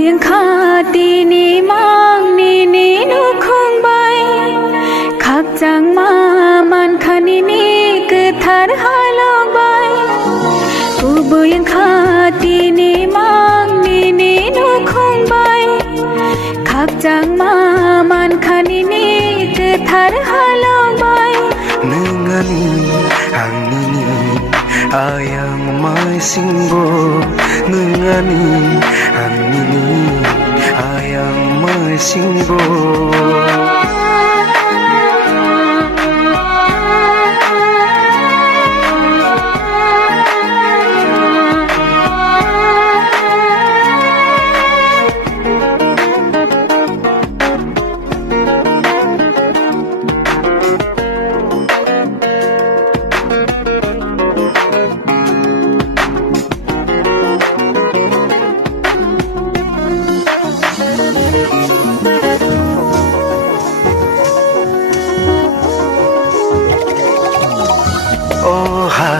Yang khati ni mang ni nu khung bay khak chang ma man khani ni ke thar halong bay ku yang khati ni mang ni nu khung bay khak chang ma man khani ni ke thar halong bay nengani angini ayang mai singbo nengani angini ayang mai singbo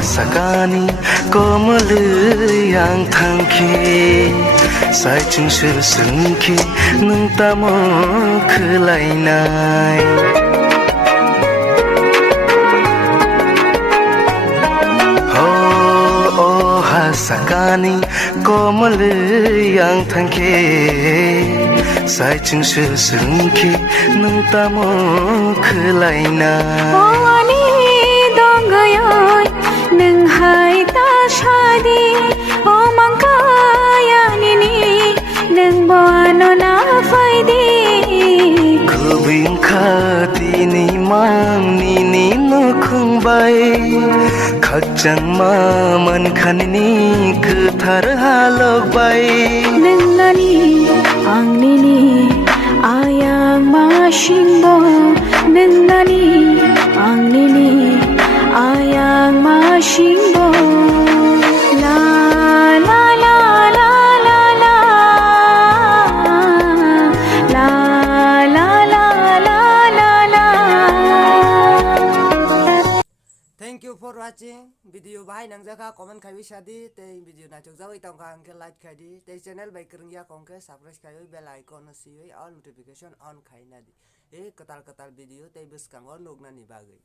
Sakani komal yang thangki sai chung se sengki nung tamo khlai nai ho sakani komal yang thangki sai chung se sengki nung tamo khlai nai neng hai ta shadi o mangkaya nini neng boano na faidi kubing khati ni mang ni no khung bai khak chang ma man khan ni ku thar halok bai neng nani ang nini ayang ma shingbo neng nani ang nini ayang ma shingbo la la la la la la la la la la la. Thank you for watching video bahai nang jaka comment khai bisadi te video na chok jawi tong ka angke like khai di te channel bai kerengya kongke subscribe khai bell icon si all notification on khai na di e katal video te bus kang on nog na ni bagai